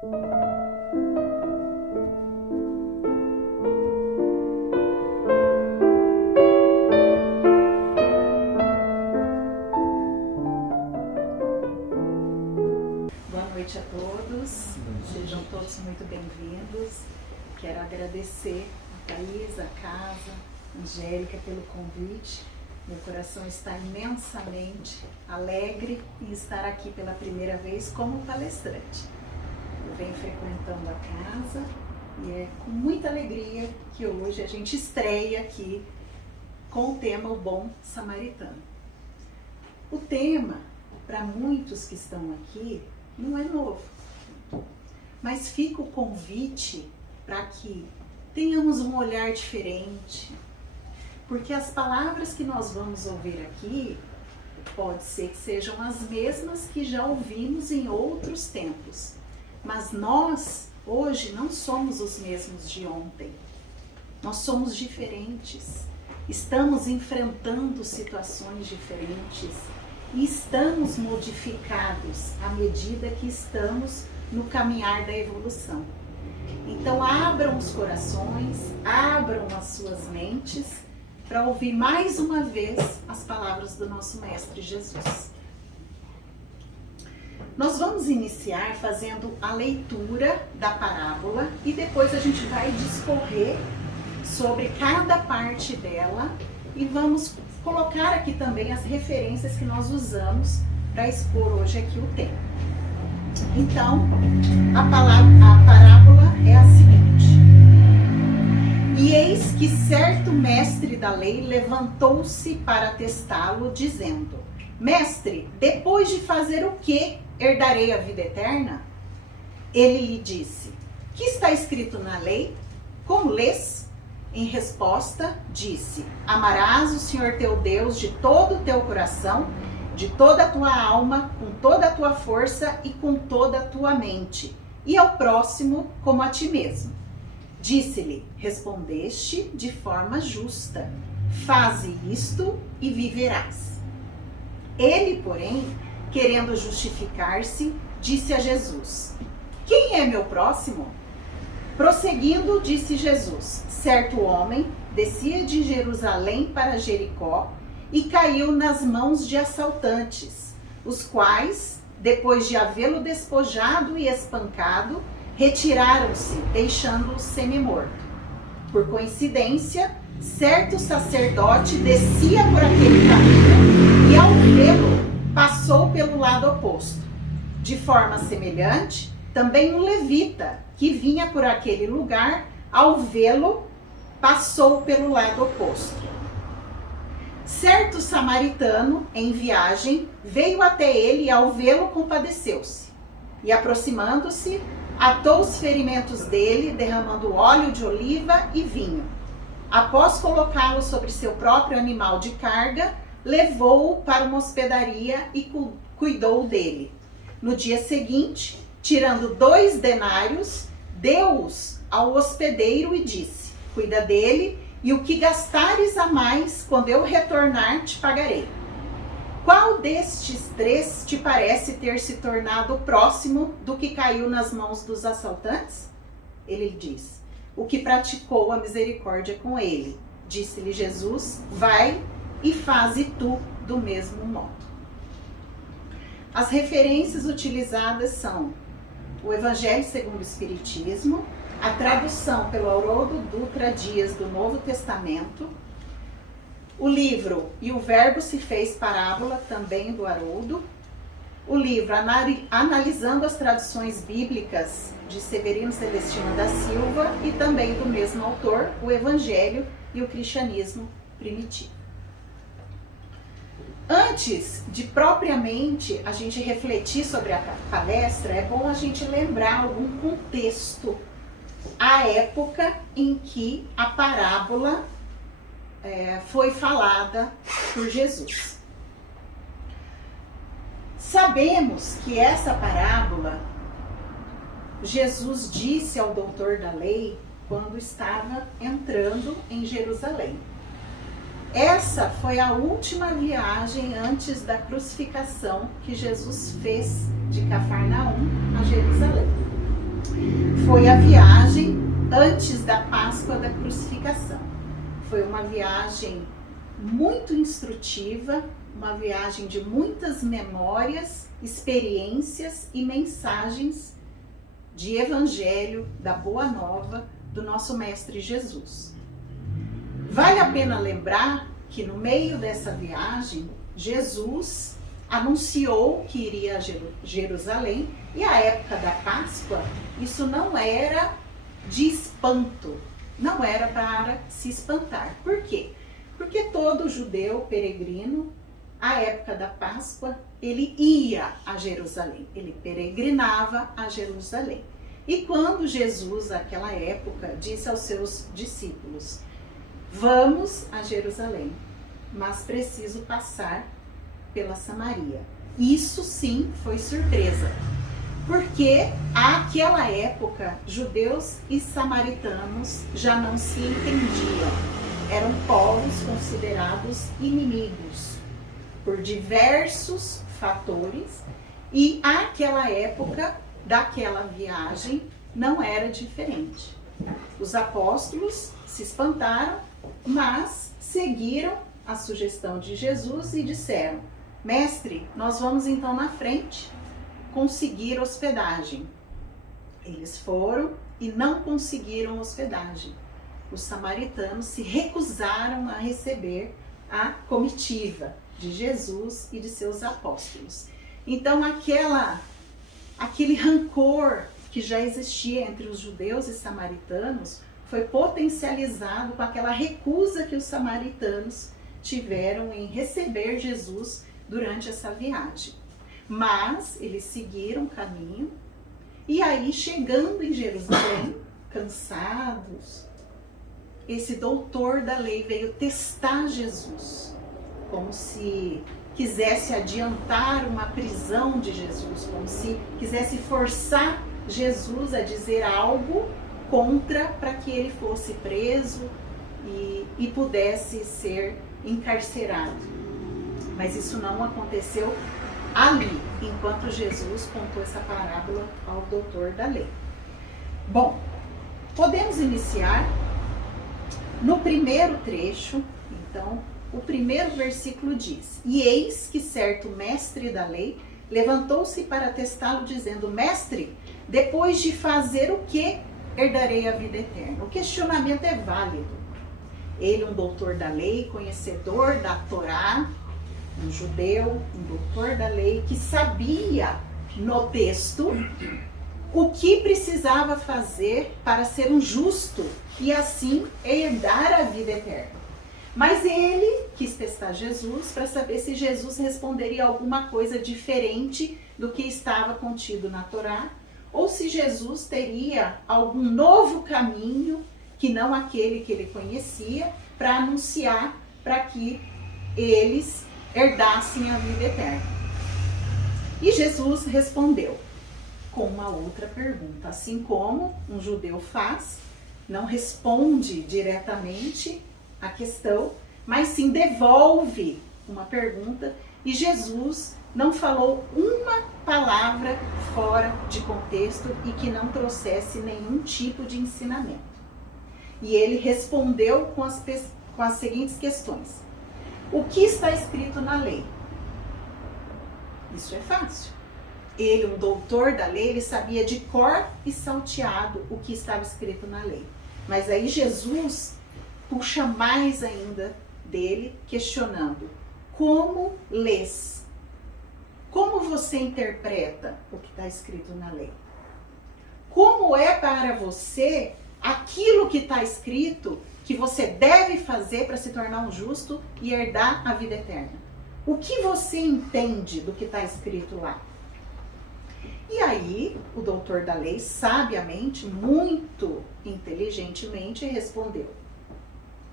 Boa noite a todos, sejam todos muito bem-vindos. Quero agradecer a Thaís, a casa, a Angélica pelo convite. Meu coração está imensamente alegre em estar aqui pela primeira vez como palestrante. Eu venho frequentando a casa e é com muita alegria que hoje a gente estreia aqui com o tema O Bom Samaritano. O tema, para muitos que estão aqui, não é novo, mas fica o convite para que tenhamos um olhar diferente, porque as palavras que nós vamos ouvir aqui pode ser que sejam as mesmas que já ouvimos em outros tempos, mas nós hoje não somos os mesmos de ontem, nós somos diferentes, estamos enfrentando situações diferentes e estamos modificados à medida que estamos no caminhar da evolução. Então abram os corações, abram as suas mentes para ouvir mais uma vez as palavras do nosso Mestre Jesus. Nós vamos iniciar fazendo a leitura da parábola e depois a gente vai discorrer sobre cada parte dela e vamos colocar aqui também as referências que nós usamos para expor hoje aqui o tema. Então, a parábola é a seguinte: E eis que certo mestre da lei levantou-se para testá-lo, dizendo: Mestre, depois de fazer o que herdarei a vida eterna? Ele lhe disse: Que está escrito na lei? Como lês? Em resposta, disse: Amarás o Senhor teu Deus de todo o teu coração, de toda a tua alma, com toda a tua força e com toda a tua mente, e ao próximo como a ti mesmo. Disse-lhe: Respondeste de forma justa. Faze isto e viverás. Ele, porém, querendo justificar-se, disse a Jesus: Quem é meu próximo? Prosseguindo, disse Jesus: Certo homem descia de Jerusalém para Jericó e caiu nas mãos de assaltantes, os quais, depois de havê-lo despojado e espancado, retiraram-se, deixando-o semi-morto. Por coincidência, certo sacerdote descia por aquele caminho e, ao vê-lo, passou pelo lado oposto. De forma semelhante, também um levita, que vinha por aquele lugar, ao vê-lo, passou pelo lado oposto. Certo samaritano, em viagem, veio até ele e, ao vê-lo, compadeceu-se. E, aproximando-se, atou os ferimentos dele, derramando óleo de oliva e vinho. Após colocá-lo sobre seu próprio animal de carga, levou-o para uma hospedaria e cuidou dele. No dia seguinte, tirando 2 denários, deu-os ao hospedeiro e disse: Cuida dele, e o que gastares a mais, quando eu retornar, te pagarei. Qual destes 3 te parece ter se tornado próximo do que caiu nas mãos dos assaltantes? Ele diz: O que praticou a misericórdia com ele. Disse-lhe Jesus: Vai e faze tu do mesmo modo. As referências utilizadas são o Evangelho segundo o Espiritismo, a tradução pelo Haroldo Dutra Dias do Novo Testamento, o livro E o Verbo se fez parábola, também do Haroldo, o livro Analisando as Traduções Bíblicas, de Severino Celestino da Silva, e também do mesmo autor, o Evangelho e o Cristianismo Primitivo. Antes de propriamente a gente refletir sobre a palestra, é bom a gente lembrar algum contexto, a época em que a parábola foi falada por Jesus. Sabemos que essa parábola Jesus disse ao doutor da lei quando estava entrando em Jerusalém. Essa foi a última viagem antes da crucificação que Jesus fez de Cafarnaum a Jerusalém. crucificação. Foi uma viagem muito instrutiva, uma viagem de muitas memórias, experiências e mensagens de evangelho, da Boa Nova do nosso Mestre Jesus. Vale a pena lembrar que no meio dessa viagem, Jesus anunciou que iria a Jerusalém, e a época da Páscoa, isso não era de espanto, não era para se espantar. Por quê? Porque todo judeu peregrino, à época da Páscoa, ele ia a Jerusalém, ele peregrinava a Jerusalém. E quando Jesus, naquela época, disse aos seus discípulos: vamos a Jerusalém, mas preciso passar pela Samaria. Isso sim foi surpresa, porque àquela época judeus e samaritanos já não se entendiam. Eram povos considerados inimigos por diversos fatores, e àquela época daquela viagem não era diferente. Os apóstolos se espantaram, mas seguiram a sugestão de Jesus e disseram: mestre, nós vamos então na frente conseguir hospedagem. Eles foram e não conseguiram hospedagem. Os samaritanos se recusaram a receber a comitiva de Jesus e de seus apóstolos. Então aquele rancor que já existia entre os judeus e samaritanos foi potencializado com aquela recusa que os samaritanos tiveram em receber Jesus durante essa viagem. Mas eles seguiram o caminho, e aí, chegando em Jerusalém, cansados, esse doutor da lei veio testar Jesus, como se quisesse adiantar uma prisão de Jesus, como se quisesse forçar Jesus a dizer algo contra, para que ele fosse preso e pudesse ser encarcerado. Mas isso não aconteceu ali, enquanto Jesus contou essa parábola ao doutor da lei. Bom, podemos iniciar no primeiro trecho. Então, o primeiro versículo diz: e eis que certo mestre da lei levantou-se para testá-lo, dizendo: mestre, depois de fazer o que herdarei a vida eterna? O questionamento é válido. Ele, um doutor da lei, conhecedor da Torá, um judeu, um doutor da lei, que sabia no texto o que precisava fazer para ser um justo e assim herdar a vida eterna. Mas ele quis testar Jesus para saber se Jesus responderia alguma coisa diferente do que estava contido na Torá, ou se Jesus teria algum novo caminho que não aquele que ele conhecia, para anunciar para que eles herdassem a vida eterna. E Jesus respondeu com uma outra pergunta, assim como um judeu faz, não responde diretamente a questão, mas sim devolve uma pergunta, e Jesus não falou uma palavra fora de contexto e que não trouxesse nenhum tipo de ensinamento. E ele respondeu com as seguintes questões: o que está escrito na lei? Isso é fácil. Ele, um doutor da lei, ele sabia de cor e salteado o que estava escrito na lei. Mas aí Jesus puxa mais ainda dele, questionando: como lês? Como você interpreta o que está escrito na lei? Como é para você aquilo que está escrito que você deve fazer para se tornar um justo e herdar a vida eterna? O que você entende do que está escrito lá? E aí, o doutor da lei, sabiamente, muito inteligentemente, respondeu: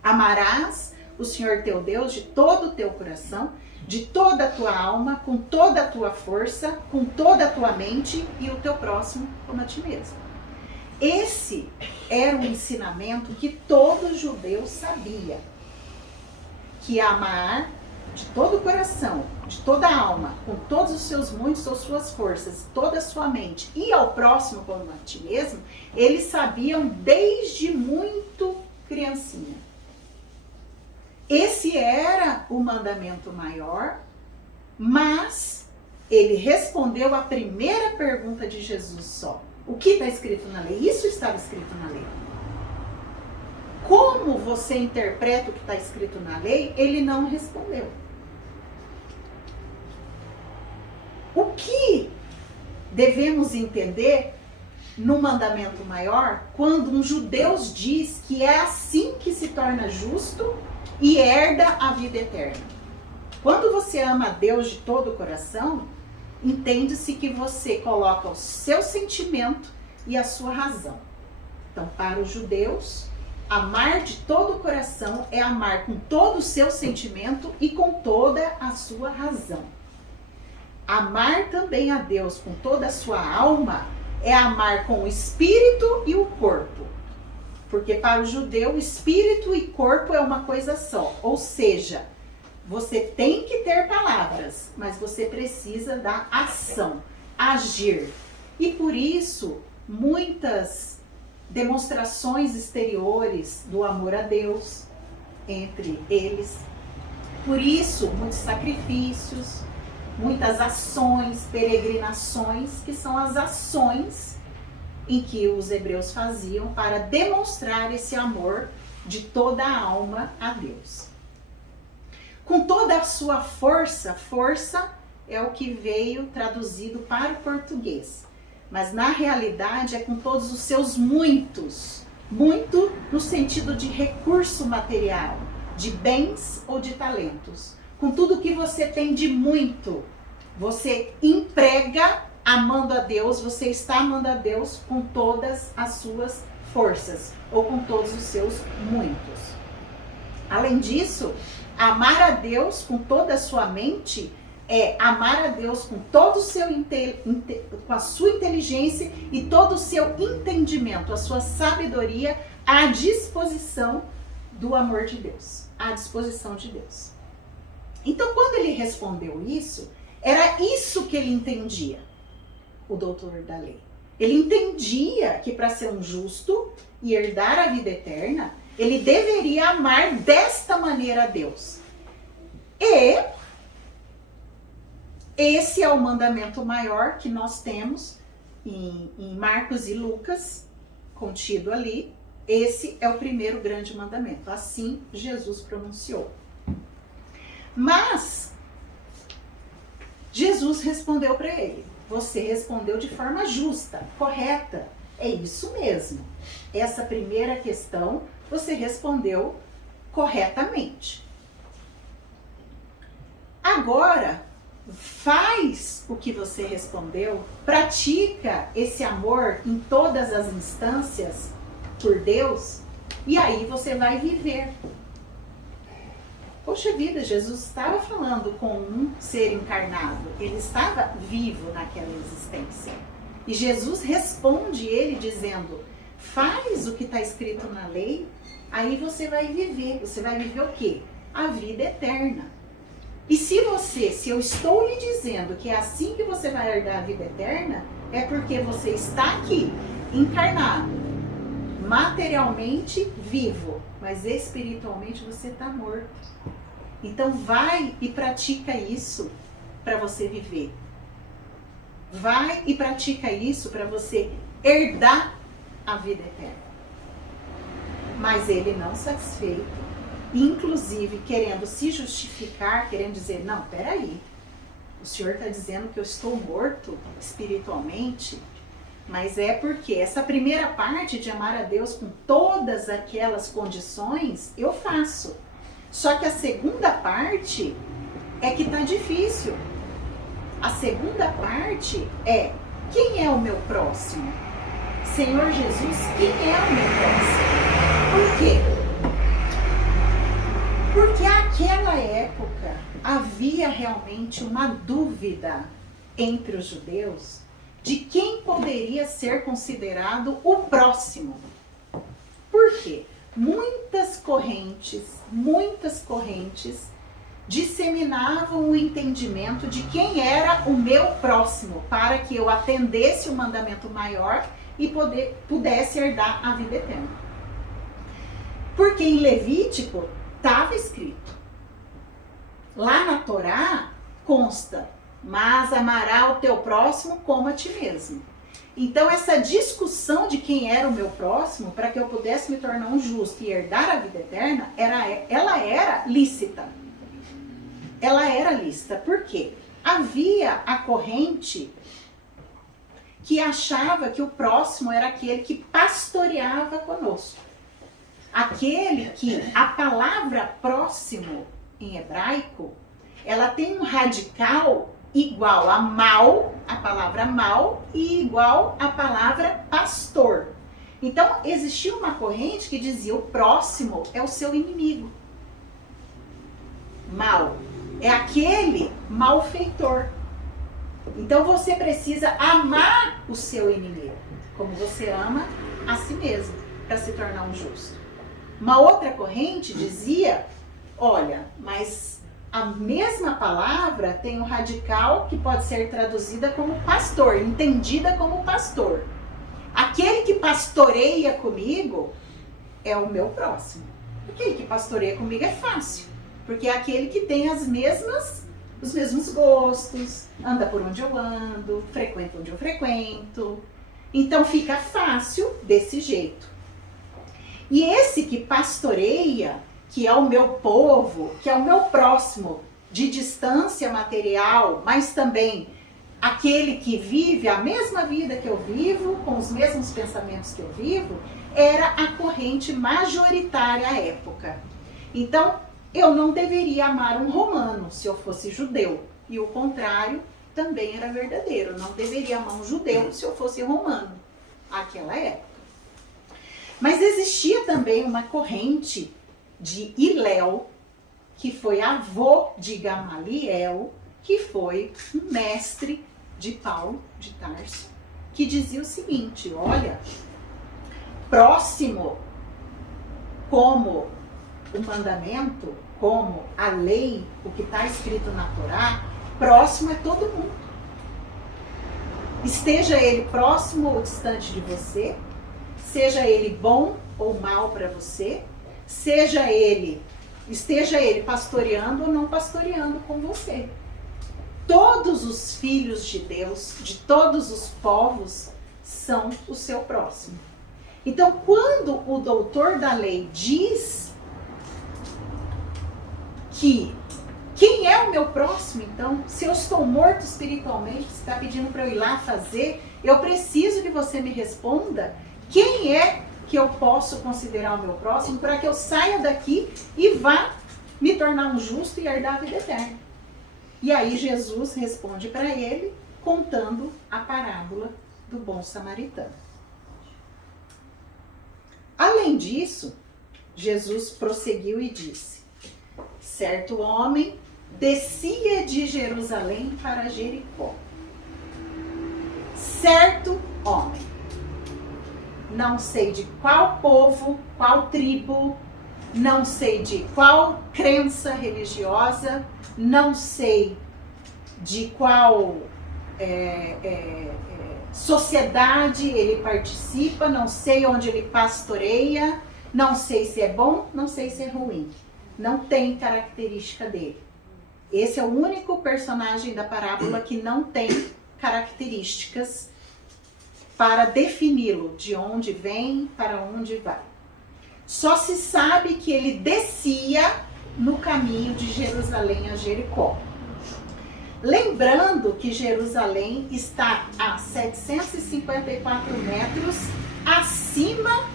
amarás o Senhor teu Deus de todo o teu coração, de toda a tua alma, com toda a tua força, com toda a tua mente, e o teu próximo como a ti mesmo. Esse era um ensinamento que todo judeu sabia, que amar de todo o coração, de toda a alma, com todos os seus muitos ou suas forças, toda a sua mente, e ao próximo como a ti mesmo, eles sabiam desde muito criancinha. Esse era o mandamento maior, mas ele respondeu a primeira pergunta de Jesus só. O que está escrito na lei? Isso estava escrito na lei. Como você interpreta o que está escrito na lei? Ele não respondeu. O que devemos entender no mandamento maior, quando um judeu diz que é assim que se torna justo e herda a vida eterna? Quando você ama a Deus de todo o coração, entende-se que você coloca o seu sentimento e a sua razão. Então, para os judeus, amar de todo o coração é amar com todo o seu sentimento e com toda a sua razão. Amar também a Deus com toda a sua alma é amar com o espírito e o corpo. Porque para o judeu, espírito e corpo é uma coisa só. Ou seja, você tem que ter palavras, mas você precisa da ação, agir. E por isso, muitas demonstrações exteriores do amor a Deus entre eles. Por isso, muitos sacrifícios, muitas ações, peregrinações, que são as ações em que os hebreus faziam para demonstrar esse amor de toda a alma a Deus. Com toda a sua força, força é o que veio traduzido para o português, mas na realidade é com todos os seus muitos, muito no sentido de recurso material, de bens ou de talentos. Com tudo que você tem de muito, você emprega amando a Deus, você está amando a Deus com todas as suas forças, ou com todos os seus muitos. Além disso, amar a Deus com toda a sua mente é amar a Deus com todo o seu com a sua inteligência e todo o seu entendimento, a sua sabedoria à disposição do amor de Deus, à disposição de Deus. Então, quando ele respondeu isso, era isso que ele entendia, o doutor da lei. Ele entendia que para ser um justo e herdar a vida eterna, ele deveria amar desta maneira a Deus. E esse é o mandamento maior que nós temos em Marcos e Lucas, contido ali. Esse é o primeiro grande mandamento. Assim Jesus pronunciou. Mas Jesus respondeu para ele: você respondeu de forma justa, correta. É isso mesmo. Essa primeira questão você respondeu corretamente. Agora, faz o que você respondeu, pratica esse amor em todas as instâncias por Deus, e aí você vai viver. Poxa vida, Jesus estava falando com um ser encarnado, ele estava vivo naquela existência. E Jesus responde ele dizendo: faz o que está escrito na lei, aí você vai viver. Você vai viver o quê? A vida eterna. E se eu estou lhe dizendo que é assim que você vai herdar a vida eterna, é porque você está aqui, encarnado, materialmente vivo, mas espiritualmente você está morto. Então vai e pratica isso para você viver. Vai e pratica isso para você herdar a vida eterna. Mas ele não satisfeito, inclusive querendo se justificar, querendo dizer: não, peraí, o senhor está dizendo que eu estou morto espiritualmente, mas é porque essa primeira parte de amar a Deus com todas aquelas condições eu faço. Só que a segunda parte é que está difícil. A segunda parte é: quem é o meu próximo? Senhor Jesus, quem é o meu próximo? Por quê? Porque naquela época havia realmente uma dúvida entre os judeus de quem poderia ser considerado o próximo. Por quê? Muitas correntes disseminavam o entendimento de quem era o meu próximo, para que eu atendesse o mandamento maior e pudesse herdar a vida eterna. Porque em Levítico estava escrito. Lá na Torá consta, mas amará o teu próximo como a ti mesmo. Então essa discussão de quem era o meu próximo, para que eu pudesse me tornar um justo e herdar a vida eterna, ela era lícita. Ela era lícita. Por quê? Havia a corrente que achava que o próximo era aquele que pastoreava conosco. Aquele que a palavra próximo em hebraico, ela tem um radical igual a mal, a palavra mal, e igual a palavra pastor. Então, existia uma corrente que dizia o próximo é o seu inimigo. Mal é aquele malfeitor. Então, você precisa amar o seu inimigo, como você ama a si mesmo, para se tornar um justo. Uma outra corrente dizia, olha, mas a mesma palavra tem um radical que pode ser traduzida como pastor, entendida como pastor. Aquele que pastoreia comigo é o meu próximo. Aquele que pastoreia comigo é fácil, porque é aquele que tem os mesmos gostos, anda por onde eu ando, frequenta onde eu frequento. Então fica fácil desse jeito. E esse que pastoreia, que é o meu povo, que é o meu próximo, de distância material, mas também aquele que vive a mesma vida que eu vivo, com os mesmos pensamentos que eu vivo, era a corrente majoritária à época. Então, eu não deveria amar um romano se eu fosse judeu. E o contrário também era verdadeiro. Eu não deveria amar um judeu se eu fosse romano, naquela época. Mas existia também uma corrente de Hilel, que foi avô de Gamaliel, que foi um mestre de Paulo de Tarso, que dizia o seguinte, olha, próximo como o mandamento, como a lei, o que está escrito na Torá, próximo é todo mundo. Esteja ele próximo ou distante de você, seja ele bom ou mal para você, esteja ele pastoreando ou não pastoreando com você. Todos os filhos de Deus, de todos os povos, são o seu próximo. Então, quando o doutor da lei diz que quem é o meu próximo, então, se eu estou morto espiritualmente, você está pedindo para eu ir lá fazer, eu preciso que você me responda quem é que eu posso considerar o meu próximo para que eu saia daqui e vá me tornar um justo e herdar a vida eterna. E aí Jesus responde para ele contando a parábola do bom samaritano. Além disso, Jesus prosseguiu e disse, certo homem descia de Jerusalém para Jericó. Certo homem. Não sei de qual povo, qual tribo, não sei de qual crença religiosa, não sei de qual sociedade ele participa, não sei onde ele pastoreia, não sei se é bom, não sei se é ruim. Não tem característica dele. Esse é o único personagem da parábola que não tem características para defini-lo, de onde vem, para onde vai. Só se sabe que ele descia no caminho de Jerusalém a Jericó. Lembrando que Jerusalém está a 754 metros acima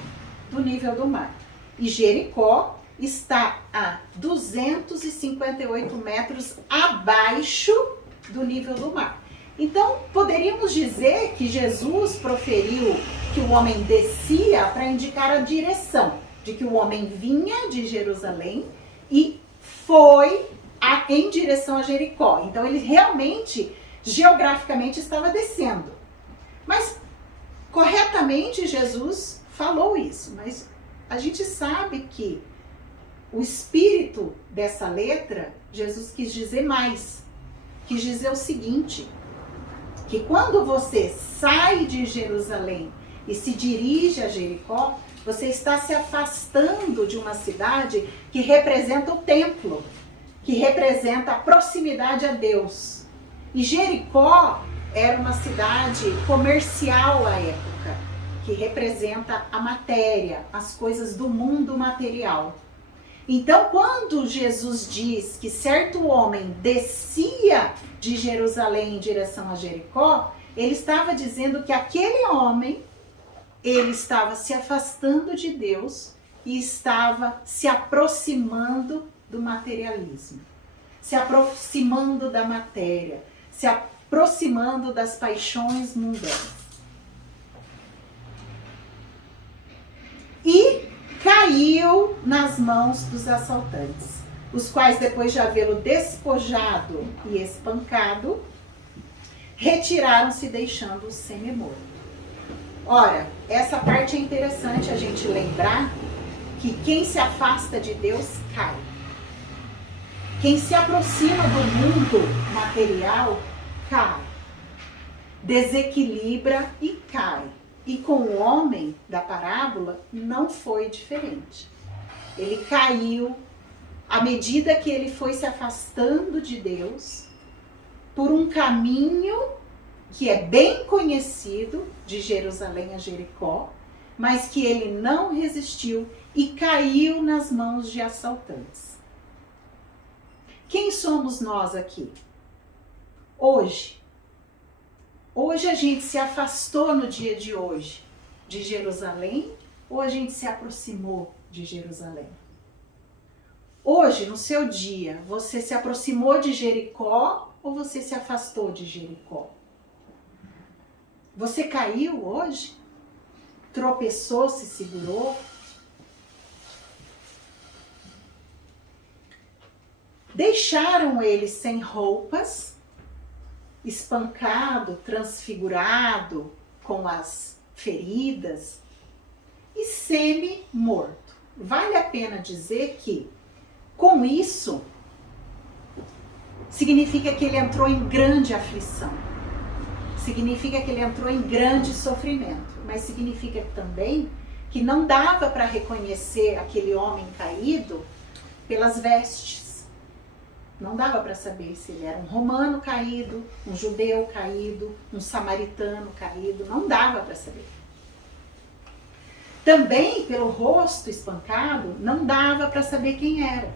do nível do mar. E Jericó está a 258 metros abaixo do nível do mar. Então, poderíamos dizer que Jesus proferiu que o homem descia para indicar a direção, de que o homem vinha de Jerusalém e foi em direção a Jericó. Então, ele realmente, geograficamente, estava descendo. Mas, corretamente, Jesus falou isso. Mas a gente sabe que o espírito dessa letra, Jesus quis dizer mais. Quis dizer o seguinte, que quando você sai de Jerusalém e se dirige a Jericó, Você está se afastando de uma cidade que representa o templo, que representa a proximidade a Deus. E Jericó era uma cidade comercial à época, que representa a matéria, as coisas do mundo material. Então, quando Jesus diz que certo homem descia de Jerusalém em direção a Jericó, ele estava dizendo que aquele homem, ele estava se afastando de Deus e estava se aproximando do materialismo, se aproximando da matéria, se aproximando das paixões mundanas. E caiu nas mãos dos assaltantes, os quais, depois de havê-lo despojado e espancado, retiraram-se, deixando-o semi-morto. Ora, essa parte é interessante a gente lembrar que quem se afasta de Deus cai. Quem se aproxima do mundo material cai, desequilibra e cai. E com o homem da parábola não foi diferente. Ele caiu à medida que ele foi se afastando de Deus por um caminho que é bem conhecido de Jerusalém a Jericó, mas que ele não resistiu e caiu nas mãos de assaltantes. Quem somos nós aqui? Hoje a gente se afastou no dia de hoje de Jerusalém ou a gente se aproximou de Jerusalém? Hoje, no seu dia, você se aproximou de Jericó ou você se afastou de Jericó? Você caiu hoje? Tropeçou, se segurou? Deixaram ele sem roupas, espancado, transfigurado, com as feridas e semi-morto. Vale a pena dizer que, com isso, significa que ele entrou em grande aflição. Significa que ele entrou em grande sofrimento. Mas significa também que não dava para reconhecer aquele homem caído pelas vestes. Não dava para saber se ele era um romano caído, um judeu caído, um samaritano caído. Não dava para saber. Também, pelo rosto espancado, não dava para saber quem era.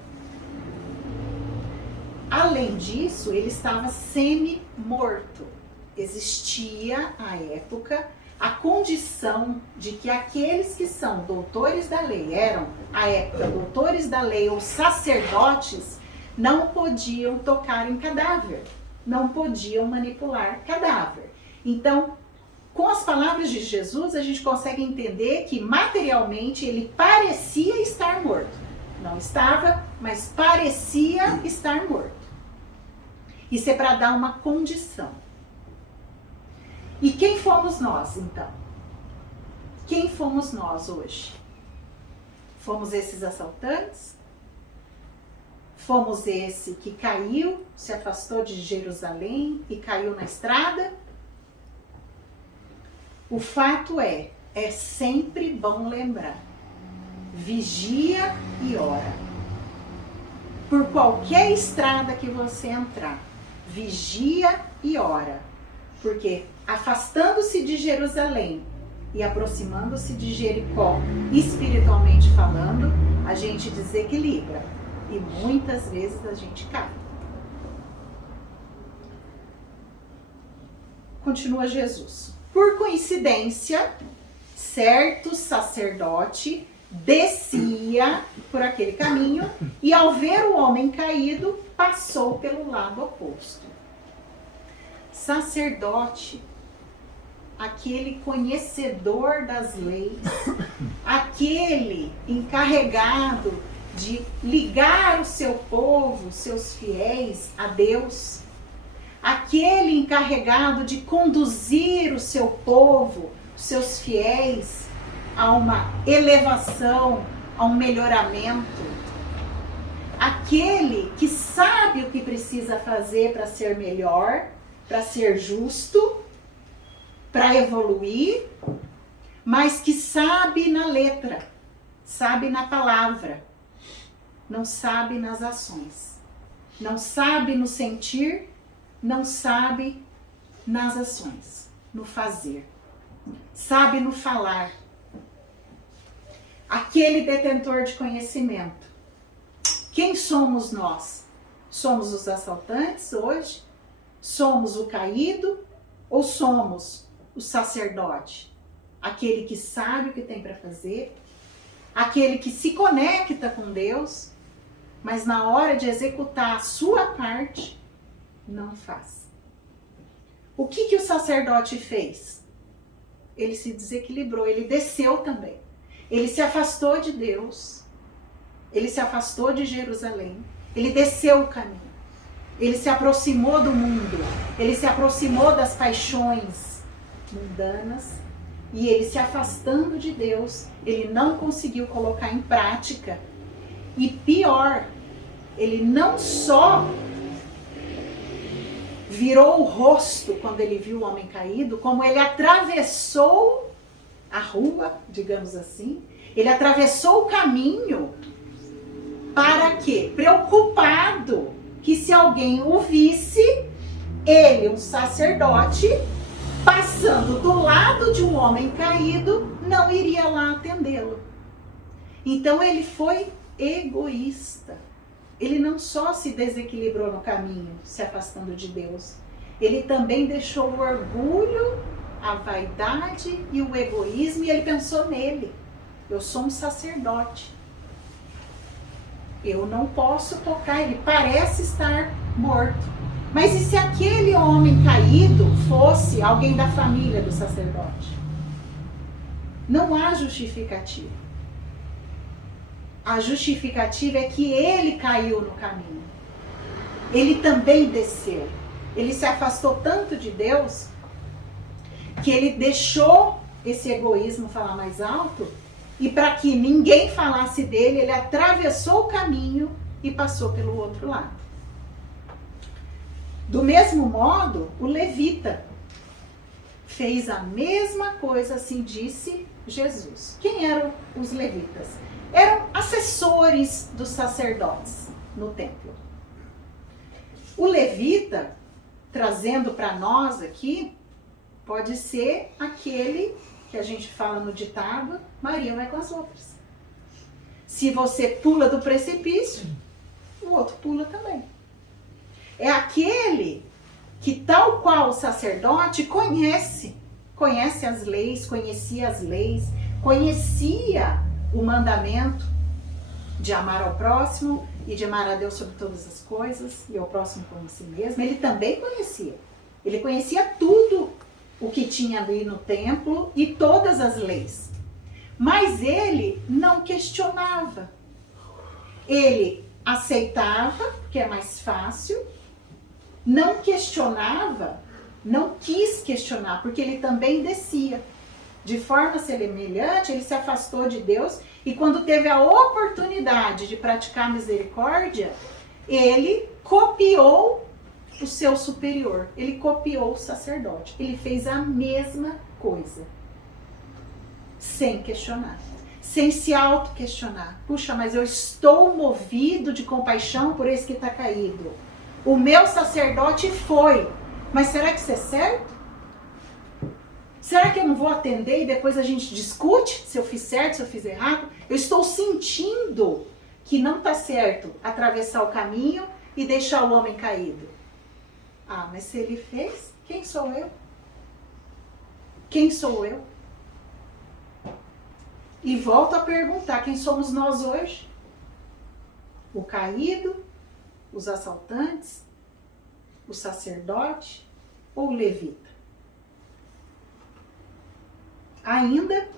Além disso, ele estava semi-morto. Existia, à época, a condição de que aqueles que são doutores da lei, eram, à época, doutores da lei ou sacerdotes, não podiam tocar em cadáver, não podiam manipular cadáver. Então, com as palavras de Jesus, a gente consegue entender que materialmente ele parecia estar morto. Não estava, mas parecia estar morto. Isso é para dar uma condição. E quem fomos nós, então? Quem fomos nós hoje? Fomos esses assaltantes? Fomos esse que caiu, se afastou de Jerusalém e caiu na estrada? O fato é sempre bom lembrar. Vigia e ora. Por qualquer estrada que você entrar, vigia e ora. Porque afastando-se de Jerusalém e aproximando-se de Jericó, espiritualmente falando, a gente desequilibra. E muitas vezes a gente cai. Continua Jesus. Por coincidência, certo sacerdote descia por aquele caminho e, ao ver o homem caído, passou pelo lado oposto. Sacerdote, aquele conhecedor das leis, aquele encarregado de ligar o seu povo, seus fiéis, a Deus, aquele encarregado de conduzir o seu povo, seus fiéis, a uma elevação, a um melhoramento, aquele que sabe o que precisa fazer para ser melhor, para ser justo, para evoluir, mas que sabe na letra, sabe na palavra, não sabe nas ações, não sabe no sentir, não sabe nas ações, no fazer, sabe no falar. Aquele detentor de conhecimento. Quem somos nós? Somos os assaltantes hoje? Somos o caído? Ou somos o sacerdote? Aquele que sabe o que tem para fazer, aquele que se conecta com Deus, mas na hora de executar a sua parte, não faz. O que o sacerdote fez? Ele se desequilibrou, ele desceu também. Ele se afastou de Deus, ele se afastou de Jerusalém, ele desceu o caminho, ele se aproximou do mundo, ele se aproximou das paixões mundanas e ele se afastando de Deus, ele não conseguiu colocar em prática. E pior, ele não só virou o rosto quando ele viu o homem caído, como ele atravessou a rua, digamos assim, ele atravessou o caminho. Para quê? Preocupado que se alguém o visse, ele, um sacerdote, passando do lado de um homem caído, não iria lá atendê-lo. Então ele foi egoísta. Ele não só se desequilibrou no caminho, se afastando de Deus, ele também deixou o orgulho, a vaidade e o egoísmo, e ele pensou nele. Eu sou um sacerdote. Eu não posso tocar, ele parece estar morto. Mas e se aquele homem caído fosse alguém da família do sacerdote? Não há justificativa. A justificativa é que ele caiu no caminho. Ele também desceu. Ele se afastou tanto de Deus que ele deixou esse egoísmo falar mais alto, e para que ninguém falasse dele, ele atravessou o caminho e passou pelo outro lado. Do mesmo modo, o levita fez a mesma coisa, assim disse Jesus. Quem eram os levitas? Eram assessores dos sacerdotes no templo. O levita, trazendo para nós aqui, pode ser aquele que a gente fala no ditado, Maria vai com as outras. Se você pula do precipício, o outro pula também. É aquele que, tal qual o sacerdote, conhece as leis, conhecia as leis, conhecia o mandamento de amar ao próximo e de amar a Deus sobre todas as coisas e ao próximo como si mesmo. Ele também conhecia. Ele conhecia tudo o que tinha ali no templo e todas as leis. Mas ele não questionava. Ele aceitava, porque é mais fácil, não questionava, não quis questionar, porque ele também descia. De forma semelhante, ele se afastou de Deus e quando teve a oportunidade de praticar misericórdia, ele copiou o seu superior, ele copiou o sacerdote, ele fez a mesma coisa, sem questionar, sem se auto-questionar. Puxa, mas eu estou movido de compaixão por esse que está caído. O meu sacerdote foi, mas será que isso é certo? Será que eu não vou atender e depois a gente discute se eu fiz certo, se eu fiz errado? Eu estou sentindo que não está certo atravessar o caminho e deixar o homem caído. Ah, mas se ele fez, quem sou eu? Quem sou eu? E volto a perguntar, quem somos nós hoje? O caído, os assaltantes, o sacerdote ou o levita? Ainda,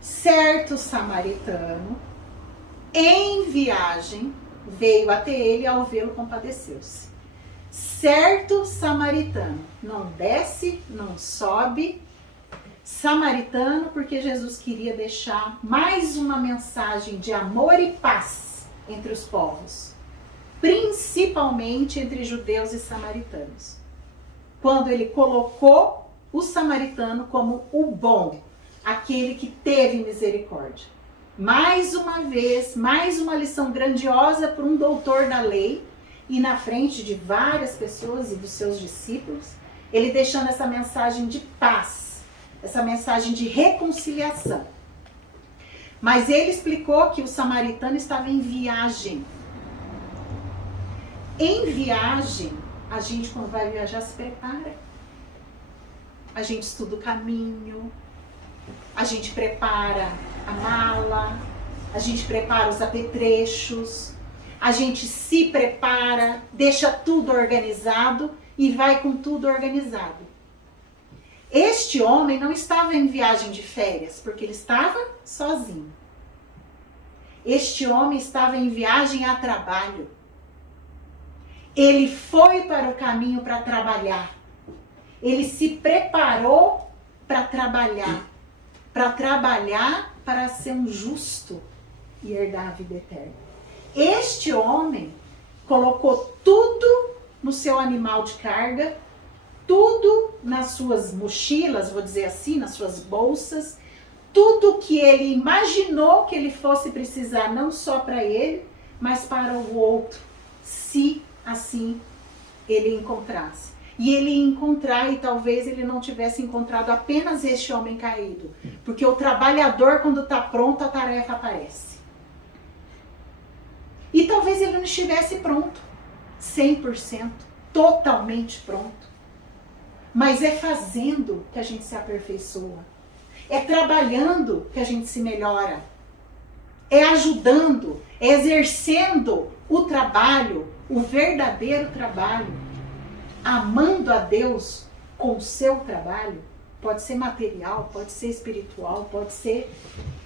certo samaritano, em viagem, veio até ele e ao vê-lo compadeceu-se. Certo samaritano, não desce, não sobe. Samaritano, porque Jesus queria deixar mais uma mensagem de amor e paz entre os povos, principalmente entre judeus e samaritanos. Quando ele colocou o samaritano como o bom, aquele que teve misericórdia. Mais uma vez, mais uma lição grandiosa para um doutor da lei, e na frente de várias pessoas e dos seus discípulos, ele deixando essa mensagem de paz, essa mensagem de reconciliação. Mas ele explicou que o samaritano estava em viagem. Em viagem, a gente quando vai viajar se prepara. A gente estuda o caminho, a gente prepara a mala, a gente prepara os apetrechos, a gente se prepara, deixa tudo organizado e vai com tudo organizado. Este homem não estava em viagem de férias, porque ele estava sozinho. Este homem estava em viagem a trabalho. Ele foi para o caminho para trabalhar. Ele se preparou para trabalhar para ser um justo e herdar a vida eterna. Este homem colocou tudo no seu animal de carga, tudo nas suas mochilas, vou dizer assim, nas suas bolsas, tudo que ele imaginou que ele fosse precisar, não só para ele, mas para o outro, se assim ele encontrasse. E ele ia encontrar, e talvez ele não tivesse encontrado apenas este homem caído. Porque o trabalhador, quando está pronto, a tarefa aparece. E talvez ele não estivesse pronto, 100%, totalmente pronto. Mas é fazendo que a gente se aperfeiçoa. É trabalhando que a gente se melhora. É ajudando, é exercendo o trabalho, o verdadeiro trabalho. Amando a Deus com o seu trabalho, pode ser material, pode ser espiritual, pode ser...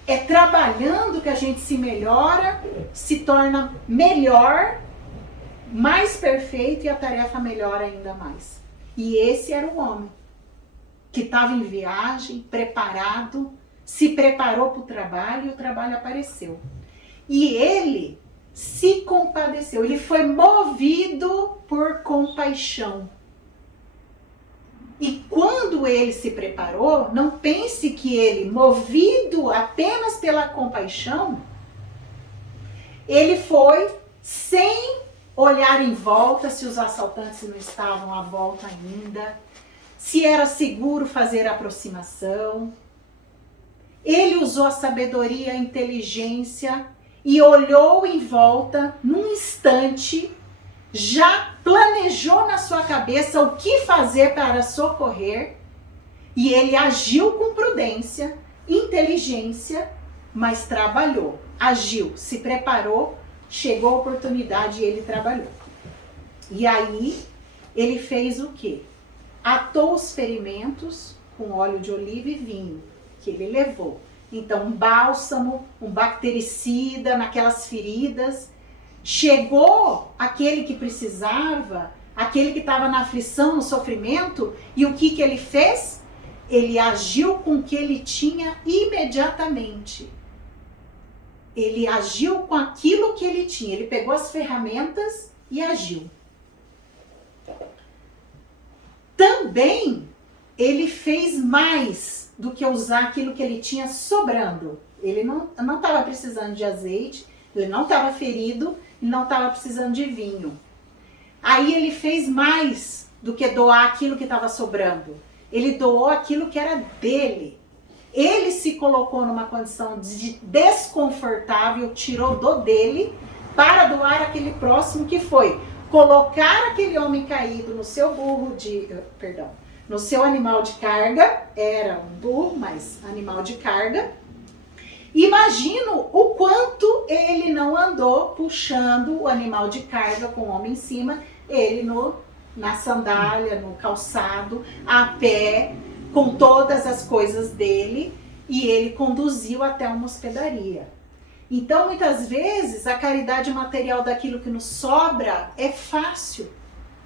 É trabalhando que a gente se melhora, se torna melhor, mais perfeito e a tarefa melhora ainda mais. E esse era o homem que estava em viagem, preparado, se preparou para o trabalho e o trabalho apareceu. E ele se compadeceu, ele foi movido por compaixão. E quando ele se preparou, não pense que ele, movido apenas pela compaixão, ele foi sem olhar em volta se os assaltantes não estavam à volta ainda, se era seguro fazer a aproximação. Ele usou a sabedoria, a inteligência e olhou em volta num instante, já planejou na sua cabeça o que fazer para socorrer e ele agiu com prudência, inteligência, mas trabalhou, agiu, se preparou, chegou a oportunidade e ele trabalhou. E aí ele fez o quê? Atou os ferimentos com óleo de oliva e vinho que ele levou. Então, um bálsamo, um bactericida naquelas feridas. Chegou aquele que precisava, aquele que estava na aflição, no sofrimento, e o que ele fez? Ele agiu com o que ele tinha imediatamente. Ele agiu com aquilo que ele tinha. Ele pegou as ferramentas e agiu. Também ele fez mais do que usar aquilo que ele tinha sobrando. Ele não estava precisando de azeite, ele não estava ferido, ele não estava precisando de vinho. Aí ele fez mais do que doar aquilo que estava sobrando. Ele doou aquilo que era dele. Ele se colocou numa condição desconfortável, tirou do dele para doar aquele próximo, que foi colocar aquele homem caído no seu no seu animal de carga. Era um burro, mas animal de carga. Imagino o quanto ele não andou puxando o animal de carga com o homem em cima, ele na sandália, no calçado, a pé, com todas as coisas dele, e ele conduziu até uma hospedaria. Então, muitas vezes, a caridade material daquilo que nos sobra é fácil,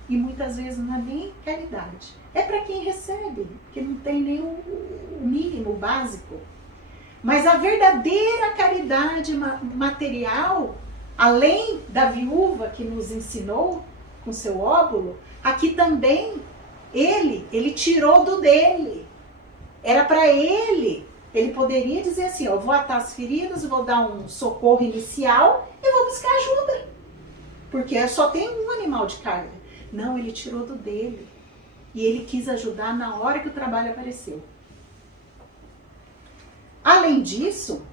e muitas vezes não é nem caridade. É para quem recebe, que não tem nem o mínimo, o básico. Mas a verdadeira caridade material, além da viúva que nos ensinou com seu óbolo, aqui também Ele tirou do dele. Era para ele. Ele poderia dizer assim, ó, eu vou atar as feridas, vou dar um socorro inicial e vou buscar ajuda. Porque eu só tenho um animal de carga. Não, ele tirou do dele. E ele quis ajudar na hora que o trabalho apareceu. Além disso,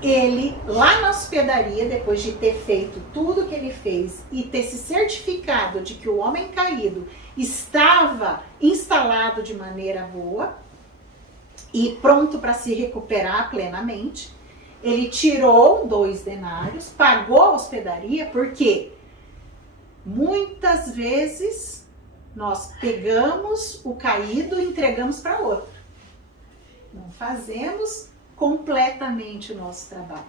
ele, lá na hospedaria, depois de ter feito tudo que ele fez e ter se certificado de que o homem caído estava instalado de maneira boa e pronto para se recuperar plenamente, ele tirou 2 denários, pagou a hospedaria, porque muitas vezes nós pegamos o caído e entregamos para outro. Não fazemos completamente o nosso trabalho.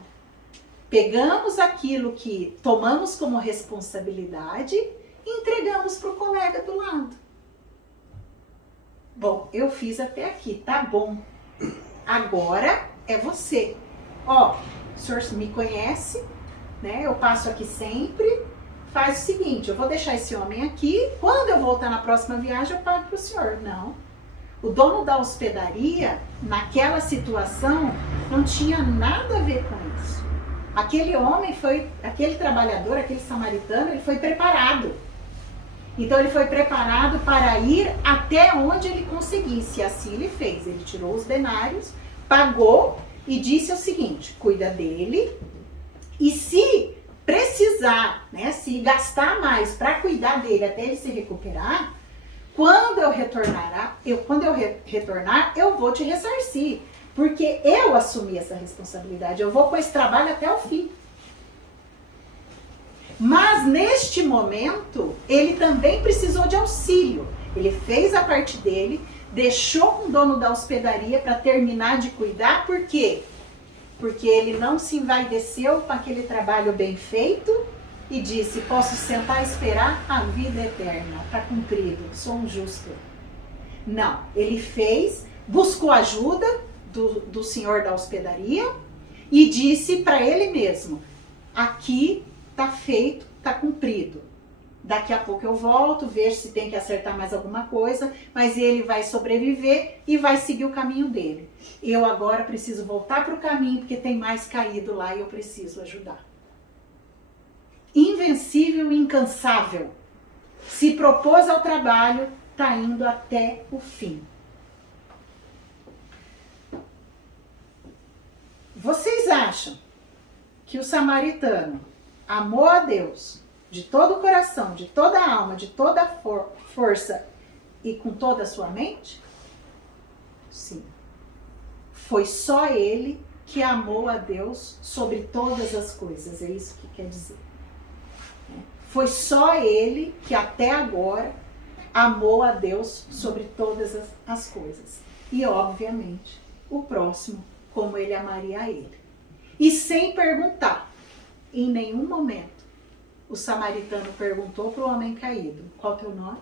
Pegamos aquilo que tomamos como responsabilidade e entregamos para o colega do lado. Bom, eu fiz até aqui, tá bom. Agora é você. Ó, o senhor me conhece, né? Eu passo aqui sempre. Faz o seguinte, eu vou deixar esse homem aqui. Quando eu voltar na próxima viagem, eu pago para o senhor. Não. O dono da hospedaria, naquela situação, não tinha nada a ver com isso. Aquele homem aquele trabalhador, aquele samaritano, ele foi preparado. Então ele foi preparado para ir até onde ele conseguisse. Assim ele fez. Ele tirou os denários, pagou e disse o seguinte, cuida dele e se precisar, né, se gastar mais para cuidar dele até ele se recuperar, quando eu retornar, eu vou te ressarcir, porque eu assumi essa responsabilidade, eu vou com esse trabalho até o fim. Mas neste momento, ele também precisou de auxílio. Ele fez a parte dele, deixou com o dono da hospedaria para terminar de cuidar, por quê? Porque ele não se envaideceu com aquele trabalho bem feito, e disse, posso sentar e esperar a vida eterna, está cumprido, sou um justo. Não, ele fez, buscou ajuda do senhor da hospedaria e disse para ele mesmo, aqui está feito, está cumprido. Daqui a pouco eu volto, vejo se tem que acertar mais alguma coisa, mas ele vai sobreviver e vai seguir o caminho dele. Eu agora preciso voltar para o caminho, porque tem mais caído lá e eu preciso ajudar. Invencível e incansável, se propôs ao trabalho, está indo até o fim. Vocês acham que o samaritano amou a Deus de todo o coração, de toda a alma, de toda a força e com toda a sua mente? Sim. Foi só ele que amou a Deus sobre todas as coisas, é isso que quer dizer. Foi só ele que até agora amou a Deus sobre todas as coisas. E, obviamente, o próximo, como ele amaria a ele. E sem perguntar, em nenhum momento, o samaritano perguntou para o homem caído, qual é o teu nome?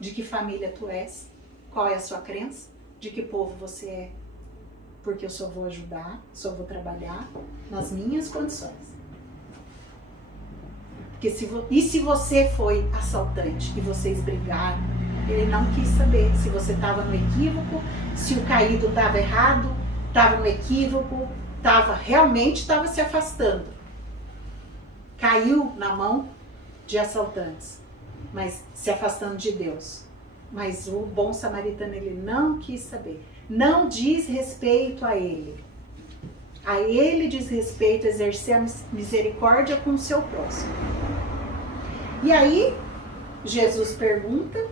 De que família tu és? Qual é a sua crença? De que povo você é? Porque eu só vou ajudar, só vou trabalhar nas minhas condições. E se você foi assaltante e vocês brigaram, ele não quis saber se você estava no equívoco, se o caído estava errado, estava no equívoco, realmente estava se afastando. Caiu na mão de assaltantes, mas se afastando de Deus. Mas o bom samaritano, ele não quis saber. Não diz respeito a ele. A ele diz respeito exercer a misericórdia com o seu próximo. E aí, Jesus pergunta,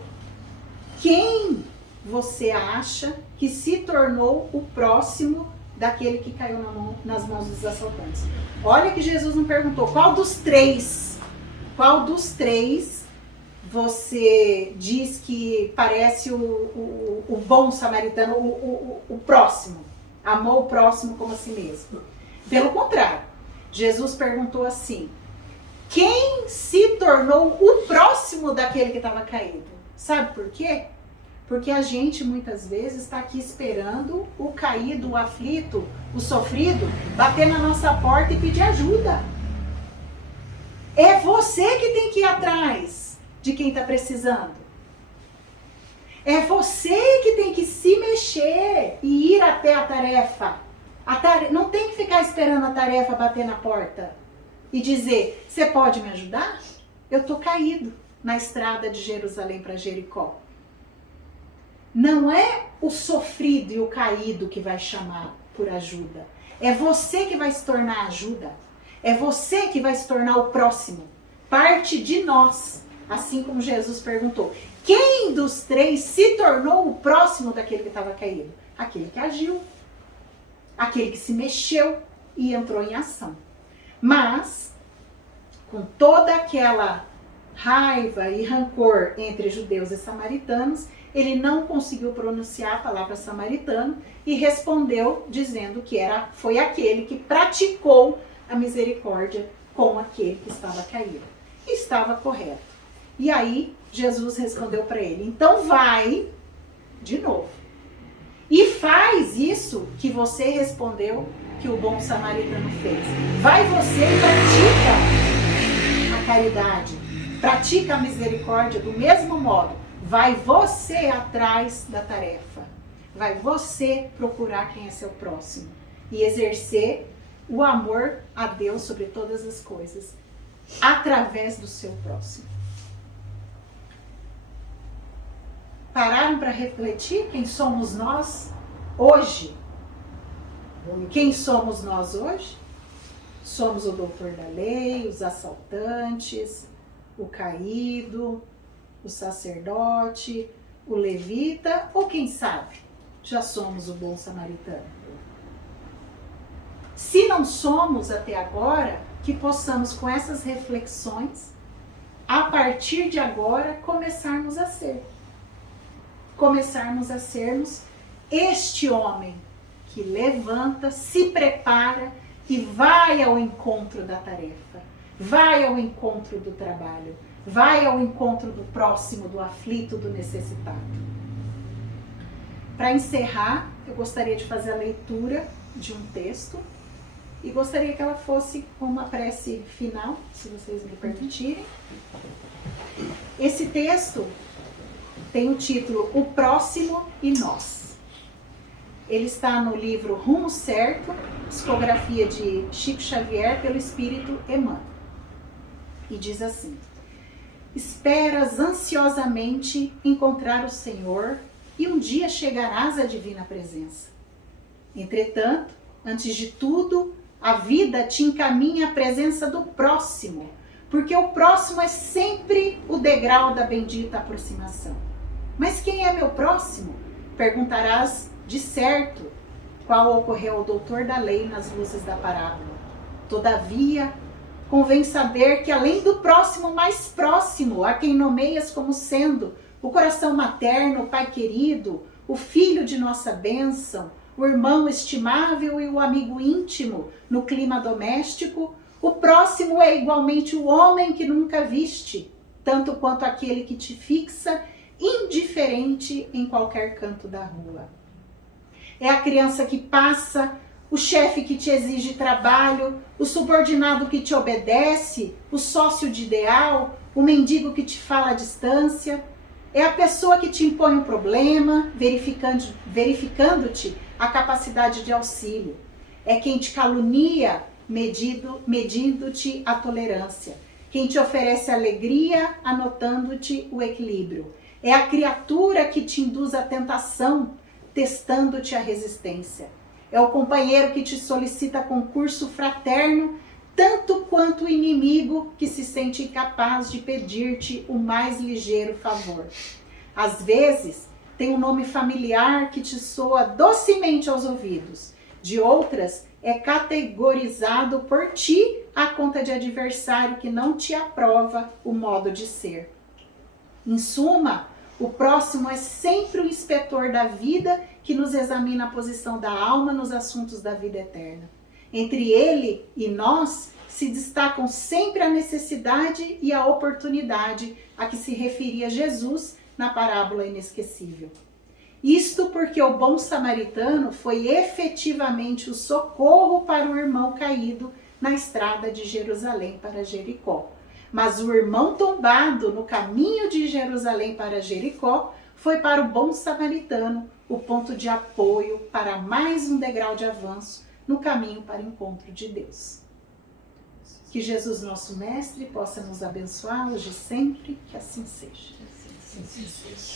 quem você acha que se tornou o próximo daquele que caiu nas mãos dos assaltantes? Olha que Jesus não perguntou, qual dos três você diz que parece o bom samaritano, o próximo? Amou o próximo como a si mesmo. Pelo contrário, Jesus perguntou assim, quem se tornou o próximo daquele que estava caído? Sabe por quê? Porque a gente muitas vezes está aqui esperando o caído, o aflito, o sofrido, bater na nossa porta e pedir ajuda. É você que tem que ir atrás de quem está precisando. É você que tem que se mexer e ir até a tarefa. Não tem que ficar esperando a tarefa bater na porta e dizer, você pode me ajudar? Eu tô caído na estrada de Jerusalém para Jericó. Não é o sofrido e o caído que vai chamar por ajuda. É você que vai se tornar ajuda. É você que vai se tornar o próximo. Parte de nós. Assim como Jesus perguntou. Quem dos três se tornou o próximo daquele que estava caído? Aquele que agiu. Aquele que se mexeu e entrou em ação. Mas, com toda aquela raiva e rancor entre judeus e samaritanos, ele não conseguiu pronunciar a palavra samaritano e respondeu dizendo que foi aquele que praticou a misericórdia com aquele que estava caído. E estava correto. E aí Jesus respondeu para ele, então vai de novo e faz isso que você respondeu que o bom samaritano fez. Vai você e pratica a caridade, pratica a misericórdia do mesmo modo. Vai você atrás da tarefa. Vai você procurar quem é seu próximo. E exercer o amor a Deus sobre todas as coisas. Através do seu próximo. Pararam para refletir quem somos nós hoje? Quem somos nós hoje? Somos o doutor da lei, os assaltantes, o caído, o sacerdote, o levita, ou quem sabe, já somos o bom samaritano. Se não somos até agora, que possamos com essas reflexões, a partir de agora, começarmos a ser. Começarmos a sermos este homem que levanta, se prepara e vai ao encontro da tarefa, vai ao encontro do trabalho, vai ao encontro do próximo, do aflito, do necessitado. Para encerrar, eu gostaria de fazer a leitura de um texto e gostaria que ela fosse uma prece final, se vocês me permitirem. Esse texto tem o título O Próximo e Nós. Ele está no livro Rumo Certo, psicografia de Chico Xavier pelo Espírito Emmanuel. E diz assim: esperas ansiosamente encontrar o Senhor e um dia chegarás à divina presença. Entretanto, antes de tudo, a vida te encaminha à presença do próximo, porque o próximo é sempre o degrau da bendita aproximação. Mas quem é meu próximo? Perguntarás de certo, qual ocorreu ao doutor da lei nas luzes da parábola. Todavia, convém saber que além do próximo mais próximo, a quem nomeias como sendo o coração materno, o pai querido, o filho de nossa bênção, o irmão estimável e o amigo íntimo no clima doméstico, o próximo é igualmente o homem que nunca viste, tanto quanto aquele que te fixa indiferente em qualquer canto da rua. É a criança que passa, o chefe que te exige trabalho, o subordinado que te obedece, o sócio de ideal, o mendigo que te fala à distância. É a pessoa que te impõe um problema, verificando-te a capacidade de auxílio. É quem te calunia, medindo-te a tolerância. Quem te oferece alegria, anotando-te o equilíbrio. É a criatura que te induz à tentação, testando-te a resistência. É o companheiro que te solicita concurso fraterno, tanto quanto o inimigo que se sente incapaz de pedir-te o mais ligeiro favor. Às vezes, tem um nome familiar que te soa docemente aos ouvidos. De outras, é categorizado por ti à conta de adversário que não te aprova o modo de ser. Em suma, o próximo é sempre o inspetor da vida que nos examina a posição da alma nos assuntos da vida eterna. Entre ele e nós se destacam sempre a necessidade e a oportunidade a que se referia Jesus na parábola inesquecível. Isto porque o bom samaritano foi efetivamente o socorro para o irmão caído na estrada de Jerusalém para Jericó. Mas o irmão tombado no caminho de Jerusalém para Jericó foi para o bom samaritano o ponto de apoio para mais um degrau de avanço no caminho para o encontro de Deus. Que Jesus, nosso Mestre, possa nos abençoar hoje e sempre, que assim seja.